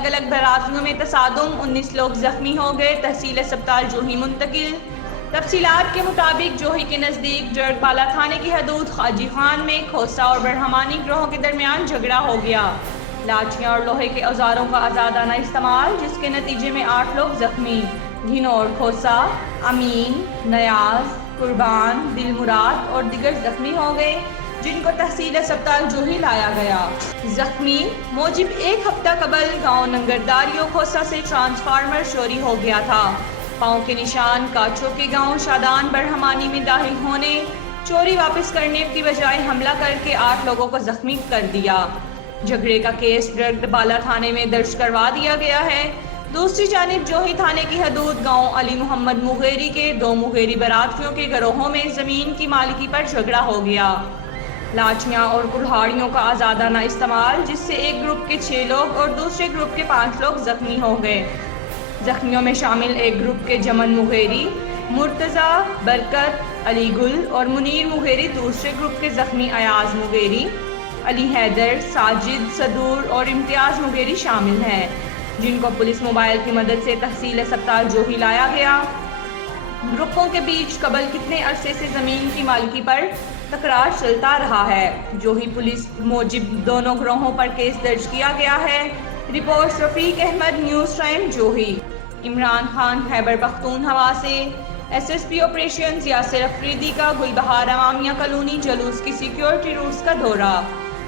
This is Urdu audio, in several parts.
الگ الگ برادریوں میں تصادم، 19 لوگ زخمی ہو گئے، تحصیل اسپتال جوہی منتقل۔ تفصیلات کے مطابق جوہی کے نزدیک ڈرگ بالا تھانے کی حدود خاجی خان میں کھوسہ اور برہمانی گروہوں کے درمیان جھگڑا ہو گیا۔ لاٹھیاں اور لوہے کے اوزاروں کا آزادانہ استعمال، جس کے نتیجے میں 8 لوگ زخمی، گھنور کھوسہ، امین، نیاز، قربان، دل مراد اور دیگر زخمی ہو گئے، جن کو تحصیل اسپتال جوہی لایا گیا۔ زخمی موجب 1 ہفتہ قبل گاؤں ننگرداریو کھوسہ سے ٹرانسفارمر چوری ہو گیا تھا۔ پاؤں کے نشان کاچو کے گاؤں شادان برہمانی میں داخل ہونے، چوری واپس کرنے کی بجائے حملہ کر کے 8 لوگوں کو زخمی کر دیا۔ جھگڑے کا کیس ڈرگ بالا تھانے میں درج کروا دیا گیا ہے۔ دوسری جانب جوہی تھانے کی حدود گاؤں علی محمد مغیری کے 2 مغیری برادریوں کے گروہوں میں زمین کی مالکی پر جھگڑا ہو گیا۔ لاٹھیاں اور کلہاڑیوں کا آزادانہ استعمال، جس سے ایک گروپ کے 6 لوگ اور دوسرے گروپ کے 5 لوگ زخمی ہو گئے۔ زخمیوں میں شامل ایک گروپ کے جمن مغیری، مرتضیٰ، برکت، علی گل اور منیر مغیری، دوسرے گروپ کے زخمی ایاز مغیری، علی حیدر، ساجد، صدور اور امتیاز مغیری شامل ہیں، جن کو پولیس موبائل کی مدد سے تحصیل اسپتال جوہی لایا گیا۔ گروپوں کے بیچ قبل کتنے عرصے سے زمین کی مالکی پر تکرار چلتا رہا ہے۔ جوہی پولیس موجب دونوں گروہوں پر کیس درج کیا گیا ہے۔ رپورٹ رفیق احمد، نیوز ٹائم جوہی۔ عمران خان، خیبر پختونخوا سے۔ S S P operations Yasir Afridi کا گل بہار عوامیہ کالونی جلوس کی سیکیورٹی روٹس کا دورہ۔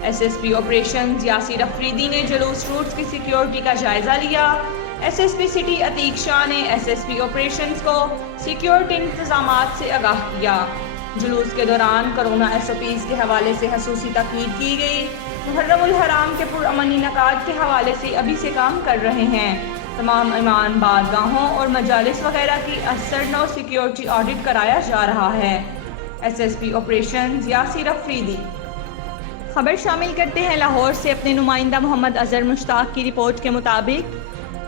S S P operations Yasir Afridi نے جلوس روٹس کی سیکیورٹی کا جائزہ لیا۔ S S P city Atiq Shah نے ایس ایس پی آپریشنز کو سیکیورٹی انتظامات سے آگاہ کیا۔ جلوس کے دوران کرونا ایس او پیز کے حوالے سے خصوصی تاکید کی گئی۔ محرم الحرام کے پرامن انعقاد کے حوالے سے ابھی سے کام کر رہے ہیں۔ تمام ایمان بارگاہوں اور مجالس وغیرہ کی اثر نو سیکیورٹی آڈٹ کرایا جا رہا ہے۔ S S P operations Yasir Afridi. خبر شامل کرتے ہیں لاہور سے اپنے نمائندہ محمد اظہر مشتاق کی رپورٹ کے مطابق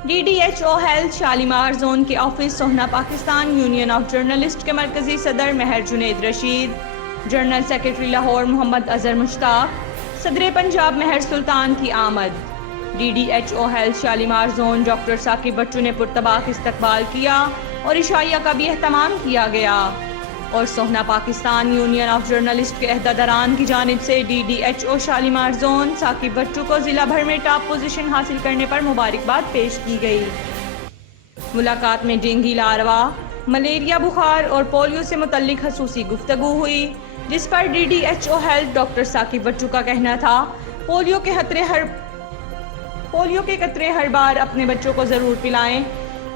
D D H O health Shalimar zone کے office Sohna Pakistan union of journalist کے مرکزی صدر مہر جنید رشید، جنرل سیکرٹری لاہور محمد اظہر مشتاق، صدر پنجاب مہر سلطان کی آمد۔ D D H O health Shalimar zone doctor Saqib Butto نے پرتباک استقبال کیا اور عشائیہ کا بھی اہتمام کیا گیا، اور Sohna Pakistan union of journalist کے عہدیداران کی جانب سے D D H O Shalimar zone Saqib Butto کو ضلع بھر میں ٹاپ پوزیشن حاصل کرنے پر مبارکباد پیش کی گئی۔ ملاقات میں ڈینگی لاروا، ملیریا، بخار اور پولیو سے متعلق خصوصی گفتگو ہوئی، جس پر D D H O health doctor Saqib Butto کا کہنا تھا پولیو کے قطرے ہر بار اپنے بچوں کو ضرور پلائیں۔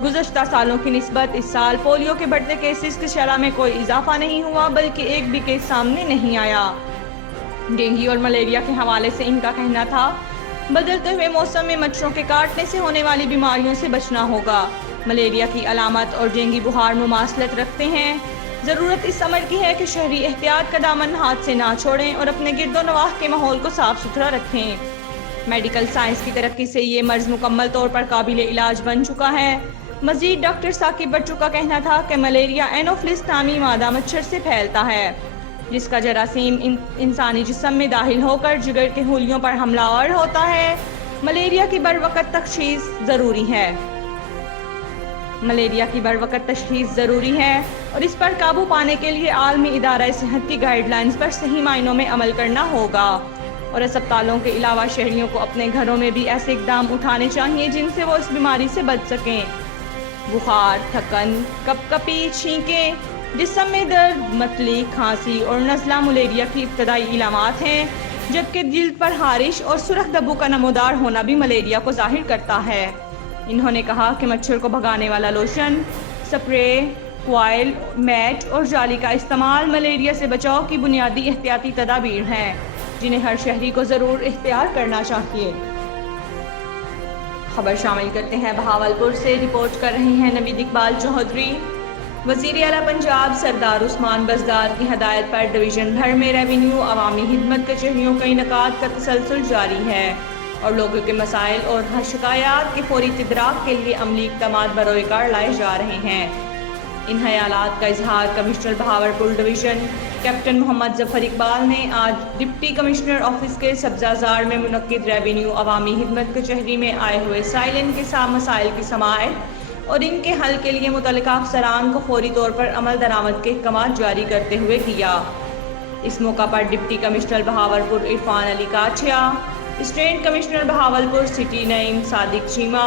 گزشتہ سالوں کی نسبت اس سال پولیو کے بڑھتے کیسز کی شرح میں کوئی اضافہ نہیں ہوا، بلکہ ایک بھی کیس سامنے نہیں آیا۔ ڈینگی اور ملیریا کے حوالے سے ان کا کہنا تھا بدلتے ہوئے موسم میں مچھروں کے کاٹنے سے ہونے والی بیماریوں سے بچنا ہوگا۔ ملیریا کی علامت اور ڈینگی بخار مماثلت رکھتے ہیں۔ ضرورت اس امر کی ہے کہ شہری احتیاط کا دامن ہاتھ سے نہ چھوڑیں اور اپنے گرد و نواح کے ماحول کو صاف ستھرا رکھیں۔ میڈیکل سائنس کی ترقی سے یہ مرض مکمل طور پر قابل علاج بن چکا ہے۔ مزید ڈاکٹر ثاقب بٹو کا کہنا تھا کہ ملیریا اینوفلس نامی مادہ مچھر سے پھیلتا ہے، جس کا جراثیم انسانی جسم میں داخل ہو کر جگر کے خلیوں پر حملہ آور ہوتا ہے۔ ملیریا کی بروقت تشخیص ضروری ہے اور اس پر قابو پانے کے لیے عالمی ادارہ صحت کی گائیڈ لائنز پر صحیح معنوں میں عمل کرنا ہوگا، اور اسپتالوں کے علاوہ شہریوں کو اپنے گھروں میں بھی ایسے اقدام اٹھانے چاہیے جن سے وہ اس بیماری سے بچ سکیں۔ بخار، تھکن، کپکپی، چھینکیں، جسم میں درد، متلی، کھانسی اور نزلہ ملیریا کی ابتدائی علامات ہیں، جبکہ جلد پر خارش اور سرخ دبو کا نمودار ہونا بھی ملیریا کو ظاہر کرتا ہے۔ انہوں نے کہا کہ مچھر کو بھگانے والا لوشن، سپرے، کوائل، میٹ اور جالی کا استعمال ملیریا سے بچاؤ کی بنیادی احتیاطی تدابیر ہیں، جنہیں ہر شہری کو ضرور اختیار کرنا چاہیے۔ خبر شامل کرتے ہیں بہاولپور سے، رپورٹ کر رہے ہیں نوید اقبال چودھری۔ وزیر اعلیٰ پنجاب سردار عثمان بزدار کی ہدایت پر ڈویژن بھر میں ریونیو عوامی خدمت کچہریوں کا انعقاد کا تسلسل جاری ہے اور لوگوں کے مسائل اور شکایات کے فوری تدارک کے لیے عملی اقدامات بروئے کار لائے جا رہے ہیں۔ ان خیالات کا اظہار commissioner Bahawalpur division captain Muhammad Zafar Iqbal نے آج ڈپٹی کمشنر آفس کے سبزہ زار میں منعقد ریونیو عوامی خدمت کچہری میں آئے ہوئے سائلین کے ساتھ مسائل کی سماعت اور ان کے حل کے لیے متعلقہ افسران کو فوری طور پر عمل درآمد کے احکامات جاری کرتے ہوئے کیا۔ اس موقع پر ڈپٹی کمشنر بہاولپور عرفان علی کاچیا، اسسٹنٹ کمشنر بہاولپور سٹی نعیم صادق چیمہ،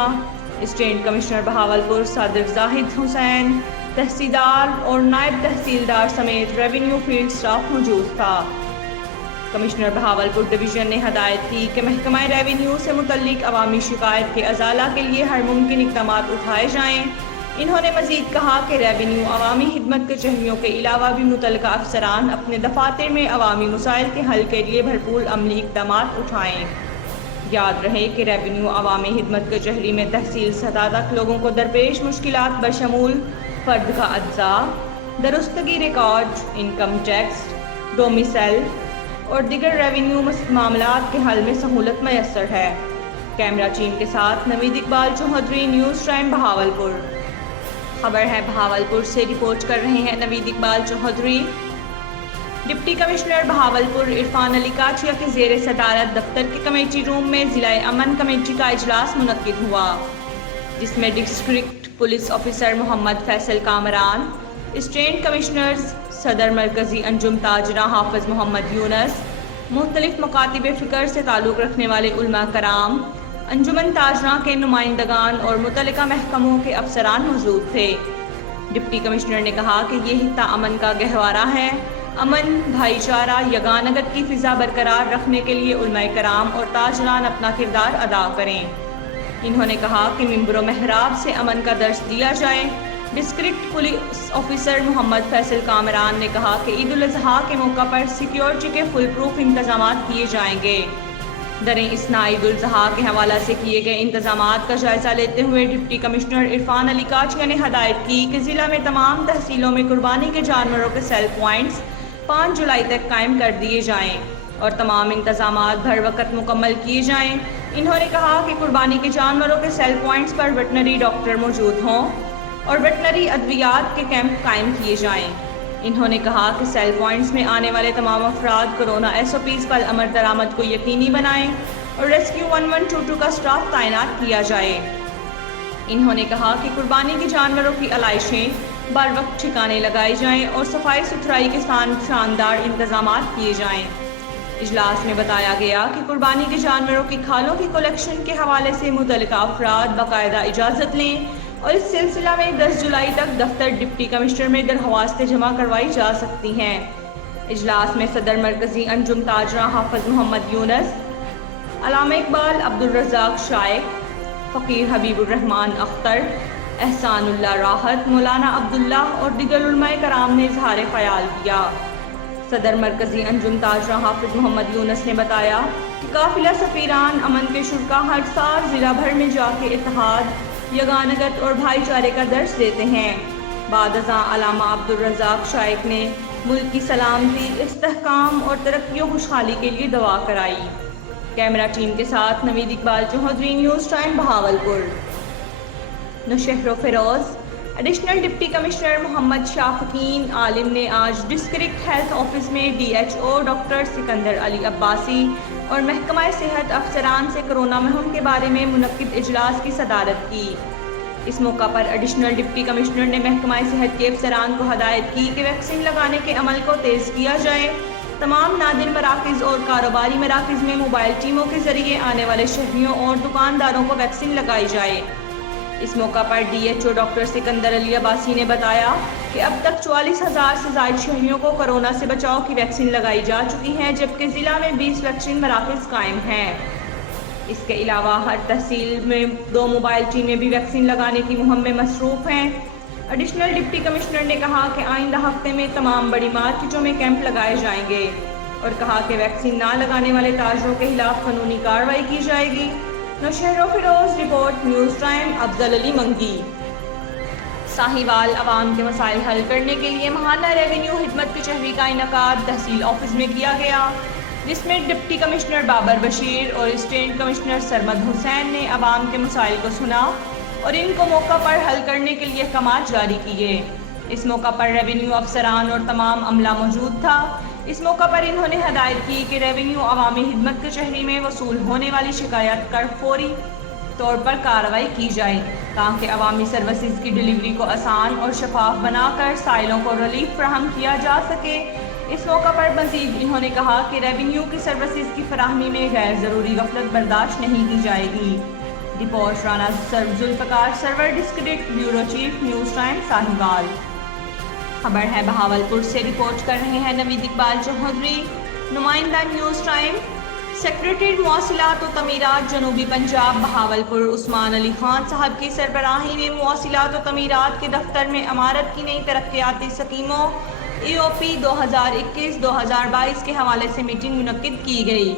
اسسٹنٹ کمشنر بہاولپور صادق زاہد حسین، تحصیلدار اور نائب تحصیلدار سمیت ریونیو فیلڈ سٹاف موجود تھا۔ کمشنر بہاولپور ڈویژن نے ہدایت کی کہ محکمہ ریونیو سے متعلق عوامی شکایت کے ازالہ کے لیے ہر ممکن اقدامات اٹھائے جائیں۔ انہوں نے مزید کہا کہ ریونیو عوامی خدمت کچہریوں کے علاوہ بھی متعلقہ افسران اپنے دفاتر میں عوامی مسائل کے حل کے لیے بھرپور عملی اقدامات اٹھائیں۔ یاد رہے کہ ریونیو عوامی خدمت کچہری میں تحصیل سطح تک لوگوں کو درپیش مشکلات بشمول فرد کا اجزاء، درستگی ریکارڈ، انکم ٹیکس، ڈومیسائل اور دیگر ریونیو معاملات کے حل میں سہولت میسر ہے۔ کیمرہ ٹیم کے ساتھ نوید اقبال چوہدری، نیوز ٹائم بہاولپور۔ خبر ہے بہاولپور سے رپورٹ کر رہے ہیں نوید اقبال چوہدری۔ ڈپٹی کمشنر بہاولپور عرفان علی کاچیا کے زیر صدارت دفتر کے کمیٹی روم میں ضلع امن کمیٹی کا اجلاس منعقد ہوا، جس میں ڈسٹرکٹ پولیس آفیسر محمد فیصل کامران، اسسٹنٹ کمشنرز، صدر مرکزی انجم تاجرہ حافظ محمد یونس، مختلف مکاتب فکر سے تعلق رکھنے والے علماء کرام، انجمن تاجرہ کے نمائندگان اور متعلقہ محکموں کے افسران موجود تھے۔ ڈپٹی کمشنر نے کہا کہ یہ خطہ امن کا گہوارہ ہے۔ امن، بھائی چارہ، یگانگت کی فضا برقرار رکھنے کے لیے علماء کرام اور تاجران اپنا کردار ادا کریں۔ انہوں نے کہا کہ ممبر و محراب سے امن کا درس دیا جائے۔ ڈسٹرکٹ پولیس آفیسر محمد فیصل کامران نے کہا کہ عید الاضحیٰ کے موقع پر سیکیورٹی کے فل پروف انتظامات کیے جائیں گے۔ دریں اثناء عید الاضحیٰ کے حوالہ سے کیے گئے انتظامات کا جائزہ لیتے ہوئے ڈپٹی کمشنر عرفان علی کاچیا نے ہدایت کی کہ ضلع میں تمام تحصیلوں میں قربانی کے جانوروں کے سیل پوائنٹس 5 جولائی تک قائم کر دیے جائیں اور تمام انتظامات بھر وقت مکمل کیے جائیں۔ انہوں نے کہا کہ قربانی کے جانوروں کے سیل پوائنٹس پر ویٹنری ڈاکٹر موجود ہوں اور ویٹنری ادویات کے کیمپ قائم کیے جائیں۔ انہوں نے کہا کہ سیل پوائنٹس میں آنے والے تمام افراد کورونا SOPs پر عمل درآمد کو یقینی بنائیں اور ریسکیو 1122 کا سٹاف تعینات کیا جائے۔ انہوں نے کہا کہ قربانی کے جانوروں کی علائشیں بر وقت ٹھکانے لگائی جائیں اور صفائی ستھرائی کے ساتھ شاندار انتظامات کیے جائیں۔ اجلاس میں بتایا گیا کہ قربانی کے جانوروں کی کھالوں کی کلیکشن کے حوالے سے متعلقہ افراد باقاعدہ اجازت لیں اور اس سلسلہ میں 10 جولائی تک دفتر ڈپٹی کمشنر میں درخواستیں جمع کروائی جا سکتی ہیں۔ اجلاس میں صدر مرکزی انجم تاجرہ حافظ محمد یونس، علامہ اقبال عبدالرزاق شائق، فقیر حبیب الرحمان اختر، احسان اللہ راحت، مولانا عبداللہ اور دیگر علماء کرام نے اظہار خیال کیا۔ صدر مرکزی انجم تاجرہ حافظ محمد یونس نے بتایا کہ قافلہ سفیران امن کے شرکا ہر سال ضلع بھر میں جا کے اتحاد، یگانگت اور بھائی چارے کا درس دیتے ہیں۔ بعد ازاں علامہ عبدالرزاق شائق نے ملک کی سلامتی، استحکام اور ترقی و خوشحالی کے لیے دعا کرائی۔ کیمرہ ٹیم کے ساتھ نوید اقبال چوہدری، نیوز ٹائم بہاولپور۔ نوشہر و فیروز۔ ایڈیشنل ڈپٹی کمشنر محمد شافقین عالم نے آج ڈسٹرکٹ ہیلتھ آفس میں DHO ڈاکٹر سکندر علی عباسی اور محکمہ صحت افسران سے کرونا مہم کے بارے میں منعقد اجلاس کی صدارت کی۔ اس موقع پر ایڈیشنل ڈپٹی کمشنر نے محکمہ صحت کے افسران کو ہدایت کی کہ ویکسین لگانے کے عمل کو تیز کیا جائے۔ تمام نادر مراکز اور کاروباری مراکز میں موبائل ٹیموں کے ذریعے آنے والے شہریوں اور دکانداروں کو ویکسین لگائی جائے۔ اس موقع پر DHO ڈاکٹر سکندر علی عباسی نے بتایا کہ اب تک 44,000 سے زائد شہریوں کو کورونا سے بچاؤ کی ویکسین لگائی جا چکی ہے، جبکہ ضلع میں 20 ویکسین مراکز قائم ہیں۔ اس کے علاوہ ہر تحصیل میں 2 موبائل ٹیمیں بھی ویکسین لگانے کی مہم میں مصروف ہیں۔ ایڈیشنل ڈپٹی کمشنر نے کہا کہ آئندہ ہفتے میں تمام بڑی مارکیٹوں میں کیمپ لگائے جائیں گے اور کہا کہ ویکسین نہ لگانے والے تاجروں کے خلاف قانونی کارروائی کی جائے گی۔ نوشہر و فیروز رپورٹ، نیوز ٹائم افضل علی منگی۔ ساہیوال عوام کے مسائل حل کرنے کے لیے ماہانہ ریونیو خدمت کچہری کا انعقاد تحصیل آفس میں کیا گیا، جس میں ڈپٹی کمشنر بابر بشیر اور اسسٹنٹ کمشنر سرمد حسین نے عوام کے مسائل کو سنا اور ان کو موقع پر حل کرنے کے لیے احکامات جاری کیے۔ اس موقع پر ریونیو افسران اور تمام عملہ موجود تھا۔ اس موقع پر انہوں نے ہدایت کی کہ ریونیو عوامی خدمت کچہری میں وصول ہونے والی شکایات پر فوری طور پر کارروائی کی جائے تاکہ عوامی سروسز کی ڈیلیوری کو آسان اور شفاف بنا کر سائلوں کو ریلیف فراہم کیا جا سکے۔ اس موقع پر مزید انہوں نے کہا کہ ریونیو کی سروسز کی فراہمی میں غیر ضروری غفلت برداشت نہیں کی جائے گی۔ Report Rana Zulfiqar Sarwar district bureau chief news time Sahiwal. خبر ہے بہاولپور سے رپورٹ کر رہے ہیں نوید اقبال چوہدری، نمائندہ نیوز ٹائم۔ سیکریٹریٹ مواصلات و تعمیرات جنوبی پنجاب بہاولپور عثمان علی خان صاحب کی سربراہی میں مواصلات و تعمیرات کے دفتر میں عمارت کی نئی ترقیاتی اسکیموں EOP 2021-2022 کے حوالے سے میٹنگ منعقد کی گئی۔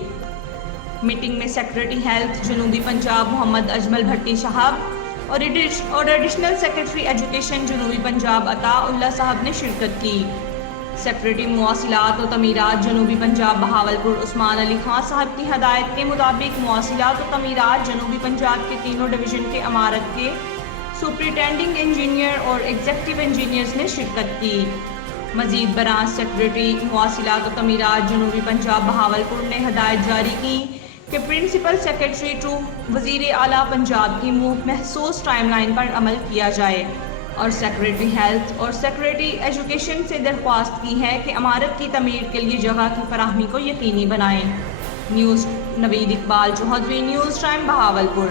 میٹنگ میں سیکریٹری ہیلتھ جنوبی پنجاب محمد اجمل بھٹی صاحب اور ایڈیشنل سیکریٹری ایجوکیشن جنوبی پنجاب عطا اللہ صاحب نے شرکت کی۔ سیکریٹری مواصلات و تعمیرات جنوبی پنجاب بہاولپور عثمان علی خان صاحب کی ہدایت کے مطابق مواصلات و تعمیرات جنوبی پنجاب کے تینوں ڈویژن کے عمارت کے سپرنٹینڈنگ انجینئر اور ایگزیکٹو انجینئرز نے شرکت کی۔ مزید برآں سیکریٹری مواصلات و تعمیرات جنوبی پنجاب بہاولپور نے ہدایت جاری کی کہ پرنسپل سیکریٹری ٹو وزیر اعلیٰ پنجاب کی محسوس ٹائم لائن پر عمل کیا جائے اور سیکریٹری ہیلتھ اور سیکریٹری ایجوکیشن سے درخواست کی ہے کہ عمارت کی تعمیر کے لیے جگہ کی فراہمی کو یقینی بنائیں۔ News Naveed Iqbal Chaudhry, news time Bahawalpur.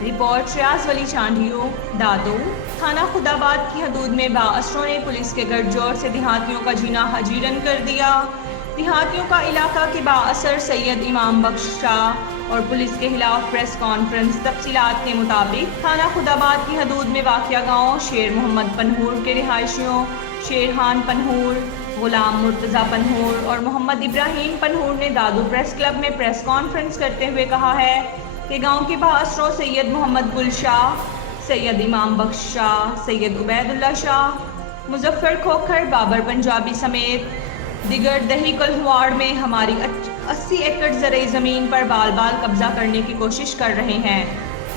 Report Riaz Wali Chandio, دادو۔ تھانہ خداباد کی حدود میں بااثروں نے پولیس کے گھر جوڑ سے دیہاتیوں کا جینا حجیرن کر دیا۔ دیہاتیوں کا علاقہ کے بااثر سید امام بخش شاہ اور پولیس کے خلاف پریس کانفرنس۔ تفصیلات کے مطابق تھانہ خداباد کی حدود میں واقع گاؤں شیر محمد پنہور کے رہائشیوں شیرحان پنہور، غلام مرتضیٰ پنہور اور محمد ابراہیم پنہور نے دادو پریس کلب میں پریس کانفرنس کرتے ہوئے کہا ہے کہ گاؤں کے بااثروں سید محمد گل شاہ، سید امام بخش شاہ، سید عبید اللہ شاہ، مظفر کھوکھر، بابر پنجابی سمیت دیگر دہی کلہواڑ میں ہماری 80 ایکڑ زرعی زمین پر بال بال قبضہ کرنے کی کوشش کر رہے ہیں۔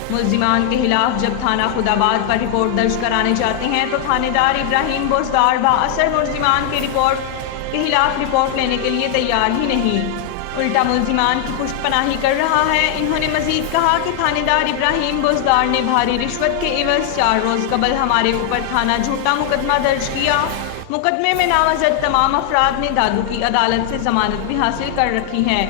ملزمان کے خلاف جب تھانہ خداباد پر رپورٹ درج کرانے جاتے ہیں تو تھانے دار ابراہیم بوزدار بااثر ملزمان کے خلاف رپورٹ لینے کے لیے تیار ہی نہیں، الٹا ملزمان کی پشت پناہی کر رہا ہے۔ انہوں نے مزید کہا کہ تھانے دار ابراہیم بوزدار نے بھاری رشوت کے عوض 4 روز قبل ہمارے اوپر تھانہ جھوٹا مقدمہ درج کیا۔ مقدمے میں نامزد تمام افراد نے دادو کی عدالت سے ضمانت بھی حاصل کر رکھی ہے،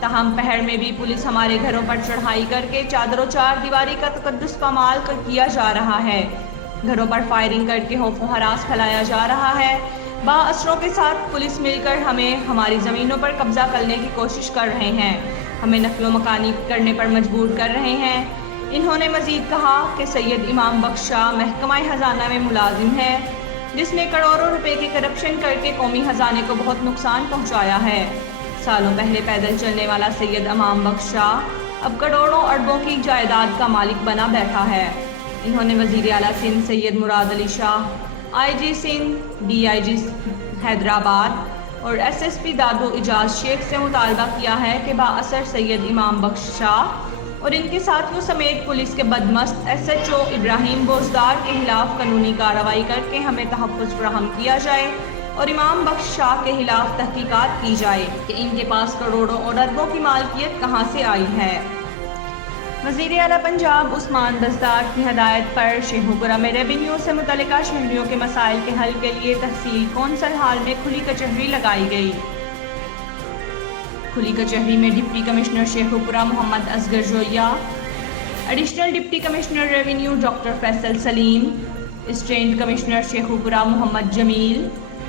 تاہم پہر میں بھی پولیس ہمارے گھروں پر چڑھائی کر کے چادر و چار دیواری کا تقدس پامال کیا جا رہا ہے، گھروں پر فائرنگ کر کے خوف و ہراس پھیلایا جا رہا ہے۔ بااثروں کے ساتھ پولیس مل کر ہمیں ہماری زمینوں پر قبضہ کرنے کی کوشش کر رہے ہیں، ہمیں نقل و مکانی کرنے پر مجبور کر رہے ہیں۔ انہوں نے مزید کہا کہ سید امام بخش شاہ محکمہ خزانہ میں ملازم ہے جس نے کروڑوں روپے کی کرپشن کر کے قومی خزانے کو بہت نقصان پہنچایا ہے۔ سالوں پہلے پیدل چلنے والا سید امام بخش شاہ اب کروڑوں اربوں کی جائیداد کا مالک بنا بیٹھا ہے۔ انہوں نے وزیر اعلیٰ سندھ سید مراد علی شاہ، IG سندھ، DIG حیدرآباد اور SSP دادو اجاز شیخ سے مطالبہ کیا ہے کہ بااثر سید امام بخش شاہ اور ان کے ساتھیوں سمیت پولیس کے بدمست SHO ابراہیم بوزدار کے خلاف قانونی کارروائی کر کے ہمیں تحفظ فراہم کیا جائے اور امام بخش شاہ کے خلاف تحقیقات کی جائے کہ ان کے پاس کروڑوں اور اربوں کی مالکیت کہاں سے آئی ہے۔ وزیر اعلیٰ پنجاب عثمان بزدار کی ہدایت پر شیخوپورہ میں ریونیو سے متعلقہ شہریوں کے مسائل کے حل کے لیے تحصیل کونسل ہال میں کھلی کچہری لگائی گئی۔ کھلی کچہری میں deputy commissioner Sheikhupura Muhammad Asghar Joya, additional deputy commissioner revenue doctor Faisal Saleem, assistant commissioner Sheikhupura Muhammad Jamil,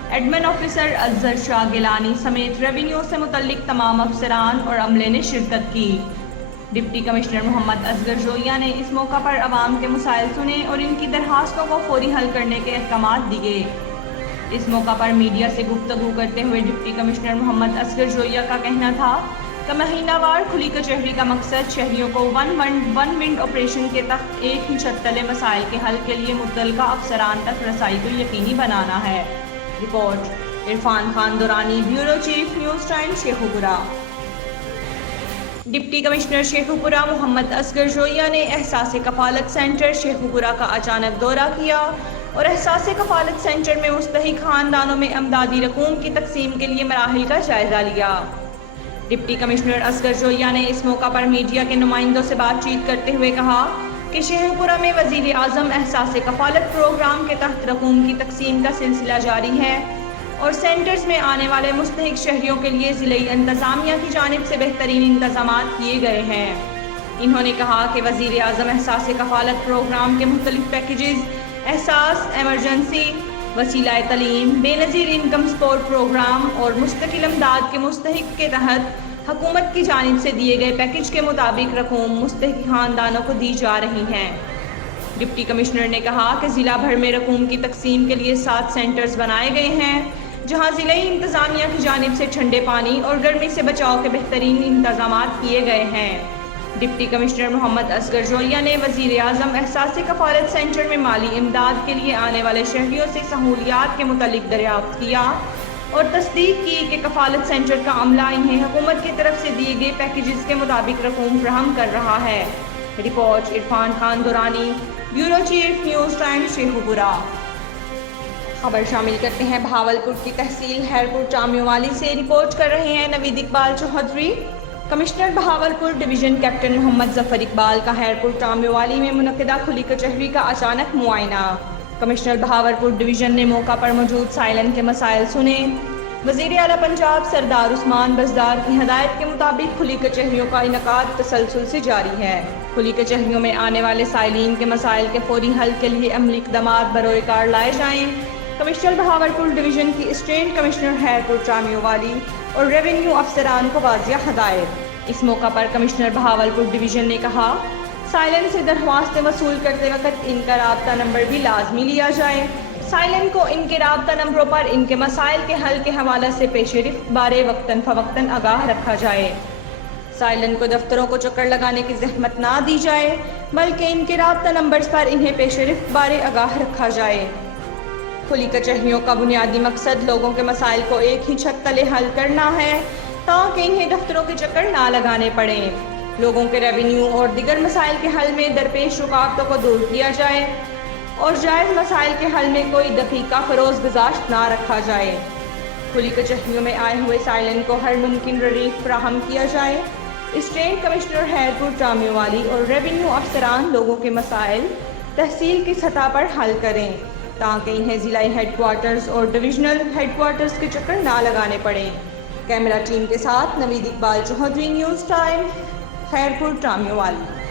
admin officer Azhar Shah Gilani سمیت ریونیو سے متعلق تمام افسران اور عملے نے شرکت کی۔ ڈپٹی کمشنر محمد اصغر جویا نے اس موقع پر عوام کے مسائل سنے اور ان کی درخواستوں کو فوری حل کرنے کے احکامات دیے۔ اس موقع پر میڈیا سے گفتگو کرتے ہوئے ڈپٹی کمشنر محمد اصغر جویا کا کہنا تھا کہ مہینہ وار کھلی کچہری کا مقصد شہریوں کو ون ونڈ آپریشن کے تحت ایک ہی چھت تلے مسائل کے حل کے لیے متعلقہ افسران تک رسائی کو یقینی بنانا ہے۔ Report Irfan Khan Durrani, bureau chief news time Sheikhupura. Deputy commissioner Sheikhupura Muhammad Asghar Joya نے احساس کفالت سینٹر شیخوپورہ کا اچانک دورہ کیا اور احساس کفالت سینٹر میں مستحق خاندانوں میں امدادی رقوم کی تقسیم کے لیے مراحل کا جائزہ لیا۔ ڈپٹی کمشنر اصغر جوہریہ نے اس موقع پر میڈیا کے نمائندوں سے بات چیت کرتے ہوئے کہا کہ شہر پورہ میں وزیر اعظم احساس کفالت پروگرام کے تحت رقوم کی تقسیم کا سلسلہ جاری ہے اور سینٹرز میں آنے والے مستحق شہریوں کے لیے ضلعی انتظامیہ کی جانب سے بہترین انتظامات کیے گئے ہیں۔ انہوں نے کہا کہ وزیر اعظم احساس کفالت پروگرام کے مختلف پیکیجز احساس ایمرجنسی، وسیلہ تعلیم، بے نظیر انکم سپورٹ پروگرام اور مستقل امداد کے مستحق کے تحت حکومت کی جانب سے دیے گئے پیکیج کے مطابق رقوم مستحق خاندانوں کو دی جا رہی ہیں۔ ڈپٹی کمشنر نے کہا کہ ضلع بھر میں رقوم کی تقسیم کے لیے 7 سینٹرز بنائے گئے ہیں جہاں ضلعی انتظامیہ کی جانب سے ٹھنڈے پانی اور گرمی سے بچاؤ کے بہترین انتظامات کیے گئے ہیں۔ ڈپٹی کمشنر محمد اصغر جوہریہ نے وزیر اعظم احساس کفالت سینٹر میں مالی امداد کے لیے آنے والے شہریوں سے سہولیات کے متعلق دریافت کیا اور تصدیق کی کہ کفالت سینٹر کا عملہ انہیں حکومت کی طرف سے دیے گئے پیکیجز کے مطابق رقوم فراہم کر رہا ہے۔ Report Irfan Khan Durrani, bureau chief news time Sheikhupura. خبر شامل کرتے ہیں بہاولپور کی تحصیل خیرپور ٹامیوں والی سے، رپورٹ کر رہے ہیں Naveed Iqbal Chaudhry. Commissioner Bahawalpur division captain Muhammad Zafar Iqbal کا خیرپور ٹامیوں والی میں منعقدہ کھلی کچہری کا اچانک معائنہ۔ کمشنر بہاولپور ڈویژن نے موقع پر موجود سائلن کے مسائل سنے۔ وزیر اعلیٰ پنجاب سردار عثمان بزدار کی ہدایت کے مطابق کھلی کچہریوں کا انعقاد تسلسل سے جاری ہے۔ کھلی کچہریوں میں آنے والے سائلین کے مسائل کے فوری حل کے لیے عملی اقدامات بروئے کار لائے جائیں۔ کمشنر بہاولپور ڈویژن کی اسسٹنٹ کمشنر خیرپور ٹامیوں والی اور ریونیو افسران کو واضح ہدایت۔ اس موقع پر کمشنر بہاولپور ڈویژن نے کہا سائلن سے درخواستیں وصول کرتے وقت ان کا رابطہ نمبر بھی لازمی لیا جائے۔ سائلن کو ان کے رابطہ نمبروں پر ان کے مسائل کے حل کے حوالے سے پیش رفت بارے وقتاً فوقتاً آگاہ رکھا جائے۔ سائلن کو دفتروں کو چکر لگانے کی زحمت نہ دی جائے بلکہ ان کے رابطہ نمبرز پر انہیں پیش رفت بارے آگاہ رکھا جائے۔ کھلی کچہریوں کا بنیادی مقصد لوگوں کے مسائل کو ایک ہی چھت تلے حل کرنا ہے تاکہ انہیں دفتروں کے چکر نہ لگانے پڑیں۔ لوگوں کے ریونیو اور دیگر مسائل کے حل میں درپیش رکاوٹوں کو دور کیا جائے اور جائز مسائل کے حل میں کوئی دقیقہ فروز گزاشت نہ رکھا جائے۔ کھلی کچہریوں میں آئے ہوئے سائلن کو ہر ممکن ریلیف فراہم کیا جائے۔ اسسٹنٹ کمشنر خیرپور ٹامیوں والی اور ریونیو افسران لوگوں کے مسائل تحصیل کی سطح پر حل کریں تاکہ انہیں ضلعی ہیڈ کوارٹرز اور ڈویژنل ہیڈ کوارٹرز کے چکر نہ لگانے پڑیں۔ کیمرہ ٹیم کے ساتھ نوید اقبال چودھری، نیوز ٹائم، خیرپور ٹامیوں والی۔